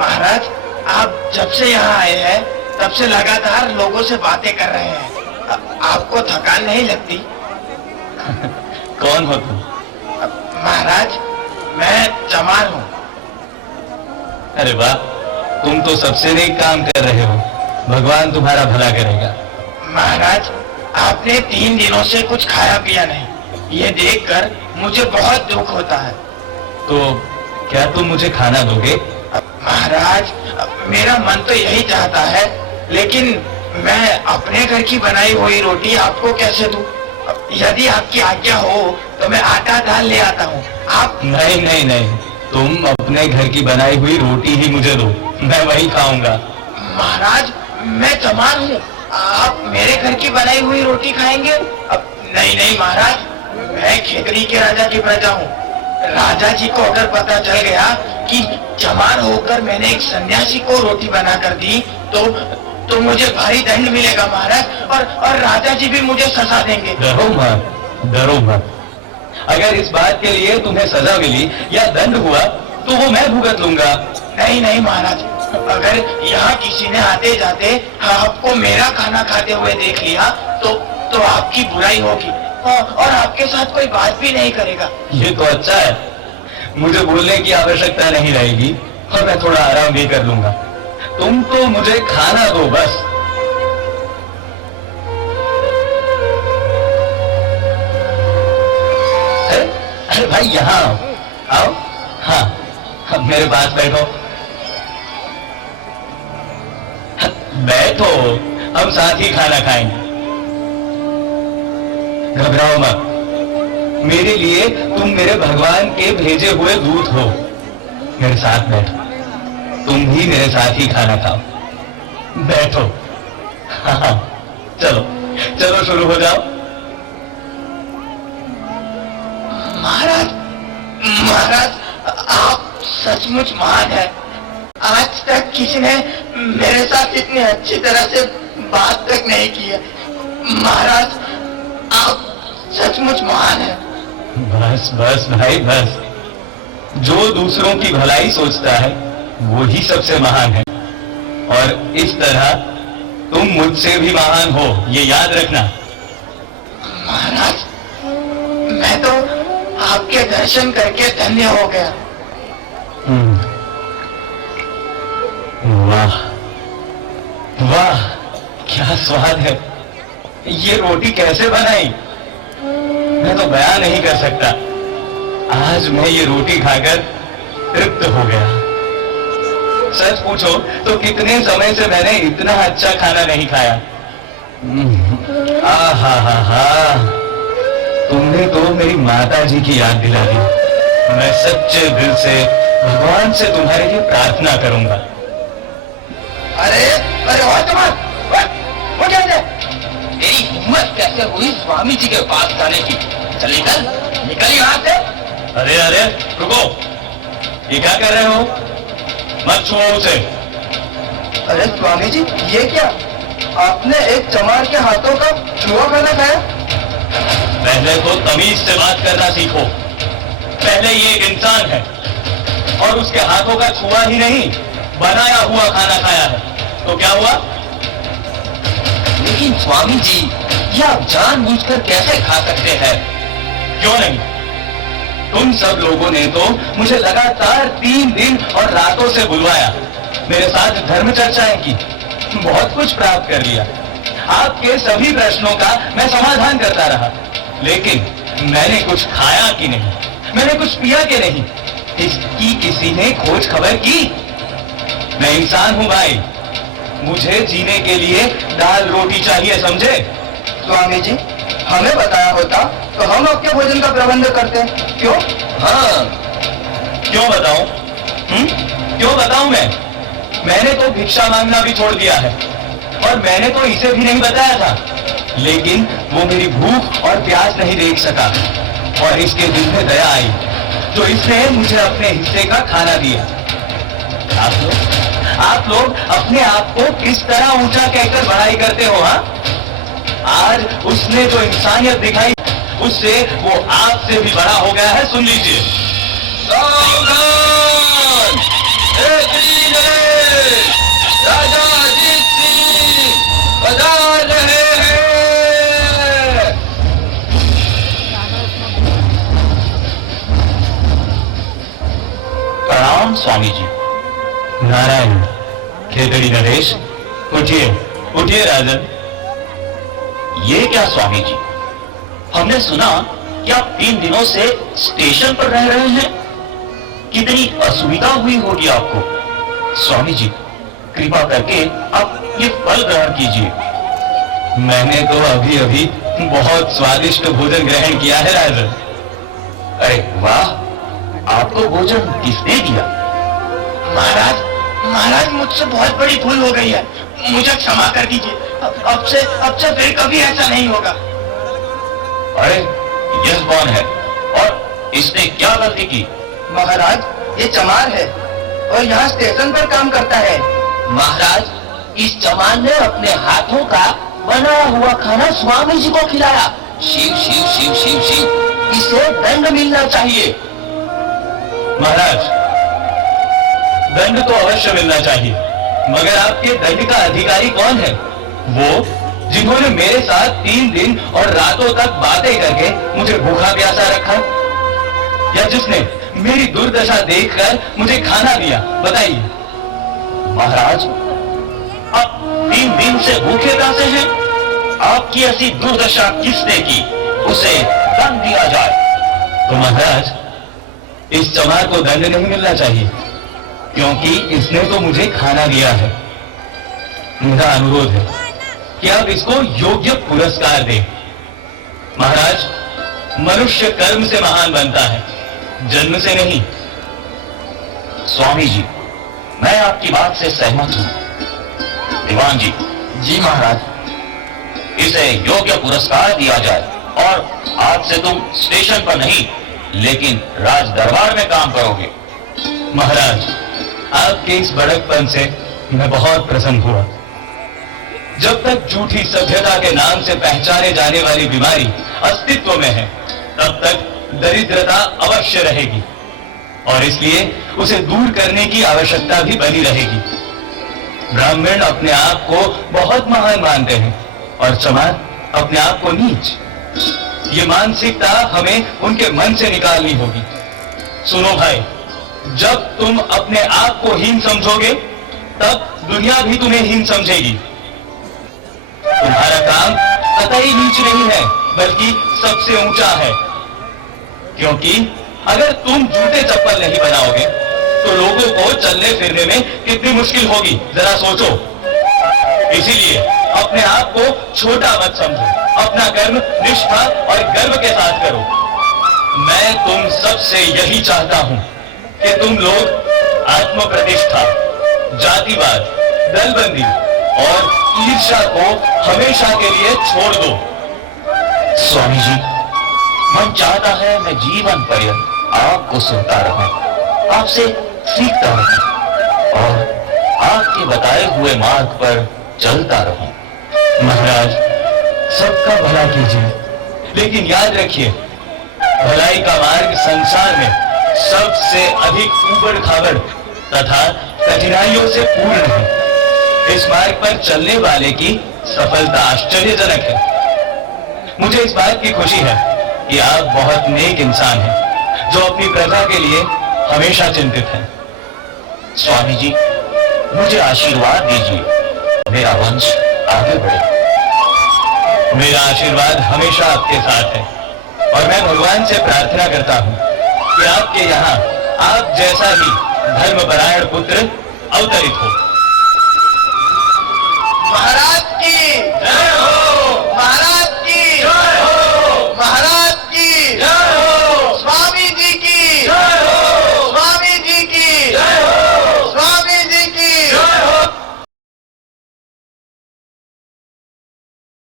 महाराज, आप जब से यहाँ आए हैं तब से लगातार लोगों से बातें कर रहे हैं। आपको थकान नहीं लगती? कौन हो तुम? महाराज, मैं चमार हूँ। अरे वाह, तुम तो सबसे नेक काम कर रहे हो। भगवान तुम्हारा भला करेगा। महाराज, आपने 3 दिनों से कुछ खाया पिया नहीं। ये देखकर मुझे बहुत दुख होता है। तो क्या तुम मुझे खाना दोगे? महाराज, मेरा मन तो यही चाहता है, लेकिन मैं अपने घर की बनाई हुई रोटी आपको कैसे दूं? यदि आपकी आज्ञा हो तो मैं आटा दाल ले आता हूँ। आप नहीं नहीं नहीं, तुम अपने घर की बनाई हुई रोटी ही मुझे दो, मैं वही खाऊंगा। महाराज, मैं चमार हूँ, आप मेरे घर की बनाई हुई रोटी खाएंगे? नहीं नहीं महाराज, मैं खेतरी के राजा की प्रजा हूँ। राजा जी को अगर पता चल गया कि चमार होकर मैंने एक सन्यासी को रोटी बना कर दी तो मुझे भारी दंड मिलेगा महाराज, और राजा जी भी मुझे सजा देंगे। डरो मत, डरो मत। अगर इस बात के लिए तुम्हें सजा मिली या दंड हुआ तो वो मैं भुगत लूंगा। नहीं नहीं महाराज, अगर यहाँ किसी ने आते जाते आपको मेरा खाना खाते हुए देख लिया तो आपकी बुराई होगी और आपके साथ कोई बात भी नहीं करेगा। ये तो अच्छा है, मुझे बोलने की आवश्यकता नहीं रहेगी और मैं थोड़ा आराम भी कर लूंगा। तुम तो मुझे खाना दो बस। अरे भाई, यहाँ आओ। हाँ, अब मेरे पास बैठो। बैठो, हम साथ ही खाना खाएंगे। घबराओ मत, मेरे लिए तुम मेरे भगवान के भेजे हुए दूत हो। मेरे साथ बैठो, तुम भी मेरे साथ ही खाना खाओ। बैठो। हाँ, चलो चलो शुरू हो जाओ। महाराज, महाराज, आप सचमुच महान हैं। आज तक किसी ने मेरे साथ इतनी अच्छी तरह से बात तक नहीं की है। महाराज, आप सचमुच महान हैं। बस बस भाई बस, जो दूसरों की भलाई सोचता है वो ही सबसे महान है, और इस तरह तुम मुझसे भी महान हो, ये याद रखना। महाराज, मैं तो आपके दर्शन करके धन्य हो गया। वाह वाह, क्या स्वाद है। ये रोटी कैसे बनाई, मैं तो बयान नहीं कर सकता। आज मैं ये रोटी खाकर तृप्त हो गया। सच पूछो तो कितने समय से मैंने इतना अच्छा खाना नहीं खाया। आहा हा हा, तुमने तो मेरी माता जी की याद दिला दी। मैं सच्चे दिल से भगवान से तुम्हारे लिए प्रार्थना करूंगा। अरे अरे, और वो कैसे? तेरी हिम्मत कैसे हुई स्वामी जी के पास जाने की? चल निकल निकल यहाँ से। अरे अरे रुको, ये क्या कर रहे हो? मत छुओ उसे। अरे स्वामी जी, ये क्या? आपने एक चमार के हाथों का छुआ खाना खाया? पहले तो तमीज से बात करना सीखो। पहले ये एक इंसान है और उसके हाथों का छुआ ही नहीं, बनाया हुआ खाना खाया है। तो क्या हुआ? लेकिन स्वामी जी, ये आप जानबूझकर कैसे खा सकते हैं? क्यों नहीं? तुम सब लोगों ने तो मुझे लगातार 3 दिन और रातों से बुलवाया, मेरे साथ धर्म चर्चाएं की, बहुत कुछ प्राप्त कर लिया। आपके सभी प्रश्नों का मैं समाधान करता रहा, लेकिन मैंने कुछ खाया कि नहीं, मैंने कुछ पिया कि नहीं, इसकी किसी ने खोज खबर की? मैं इंसान हूं भाई, मुझे जीने के लिए दाल रोटी चाहिए, समझे? स्वामी जी, हमें बताया होता तो हम आपके भोजन का प्रबंध करते। क्यों? हाँ, क्यों बताऊं? क्यों बताऊं मैंने तो भिक्षा मांगना भी छोड़ दिया है, और मैंने तो इसे भी नहीं बताया था, लेकिन वो मेरी भूख और प्यास नहीं देख सका, और इसके दिल में दया आई, तो इसने मुझे अपने हिस्से का खाना दिया। आप लोग अपने आप को किस तरह ऊंचा कहकर बड़ाई करते हो? हाँ, आज उसने जो इंसानियत दिखाई, उससे वो आपसे भी बड़ा हो गया है। सुन लीजिए। सावधान! खेतड़ी नरेश, राजा अजीत सिंह पधार रहे हैं। प्रणाम स्वामी जी। नारायण। खेतड़ी नरेश, उठिए उठिए राजन। ये क्या स्वामी जी, हमने सुना कि आप 3 दिनों से स्टेशन पर रह रहे हैं। कितनी असुविधा हुई होगी आपको। स्वामी जी, कृपा करके आप ये फल ग्रहण कीजिए। मैंने तो अभी अभी बहुत स्वादिष्ट भोजन ग्रहण किया है राजन। अरे वाह, आपको भोजन किसने दिया? महाराज, महाराज मुझसे बहुत बड़ी भूल हो गई है, मुझे क्षमा कर दीजिए। अब से फिर कभी ऐसा नहीं होगा। अरे यह कौन है और इसने क्या गलती की? महाराज, ये चमार है और यहाँ स्टेशन पर काम करता है। महाराज, इस चमान ने अपने हाथों का बना हुआ खाना स्वामी जी को खिलाया। शिव शिव शिव शिव शिव, इसे दंड मिलना चाहिए। महाराज, दंड तो अवश्य मिलना चाहिए, मगर आपके दंड का अधिकारी कौन है? वो जिन्होंने मेरे साथ 3 दिन और रातों तक बातें करके मुझे भूखा प्यासा रखा, या जिसने मेरी दुर्दशा देखकर मुझे खाना दिया? बताइए। महाराज, आप 3 दिन से भूखे प्यासे हैं। आपकी ऐसी दुर्दशा किसने की? उसे दंड दिया जाए। तो महाराज, इस चमार को दंड नहीं मिलना चाहिए, क्योंकि इसने तो मुझे खाना दिया है। मेरा अनुरोध है कि आप इसको योग्य पुरस्कार दें। महाराज, मनुष्य कर्म से महान बनता है, जन्म से नहीं। स्वामी जी, मैं आपकी बात से सहमत हूं। दीवान जी। जी महाराज। इसे योग्य पुरस्कार दिया जाए और आज से तुम स्टेशन पर नहीं, लेकिन राज दरबार में काम करोगे। महाराज, आपके इस बड़कपन से मैं बहुत प्रसन्न हुआ। जब तक झूठी सभ्यता के नाम से पहचाने जाने वाली बीमारी अस्तित्व में है, तब तक दरिद्रता अवश्य रहेगी और इसलिए उसे दूर करने की आवश्यकता भी बनी रहेगी। ब्राह्मण अपने आप को बहुत महान मानते हैं और चमार अपने आप को नीच। ये मानसिकता हमें उनके मन से निकालनी होगी। सुनो भाई, जब तुम अपने आप को हीन समझोगे, तब दुनिया भी तुम्हें हीन समझेगी। तुम्हारा काम कतई नीच नहीं है, बल्कि सबसे ऊंचा है। क्योंकि अगर तुम जूते चप्पल नहीं बनाओगे, तो लोगों को चलने फिरने में कितनी मुश्किल होगी, जरा सोचो। इसीलिए अपने आप को छोटा मत समझो, अपना कर्म निष्ठा और गर्व के साथ करो। मैं तुम सबसे यही चाहता हूं कि तुम लोग आत्म प्रतिष्ठा, जातिवाद, दलबंदी और ईर्ष्या को हमेशा के लिए छोड़ दो। स्वामी जी, मन चाहता है मैं जीवन पर्यंत आपको सुनता रहूं, आपसे सीखता रहूं और आपके बताए हुए मार्ग पर चलता रहूं। महाराज, सबका भला कीजिए, लेकिन याद रखिए, भलाई का मार्ग संसार में सबसे अधिक ऊबड़ खाबड़ तथा कठिनाइयों से पूर्ण है। इस मार्ग पर चलने वाले की सफलता आश्चर्यजनक है। मुझे इस बात की खुशी है कि आप बहुत नेक इंसान हैं, जो अपनी प्रजा के लिए हमेशा चिंतित हैं। स्वामी जी, मुझे आशीर्वाद दीजिए, मेरा वंश आगे बढ़े। मेरा आशीर्वाद हमेशा आपके साथ है और मैं भगवान से प्रार्थना करता हूं कि आपके यहाँ आप जैसा ही धर्मपरायण पुत्र अवतरित हो। महाराज की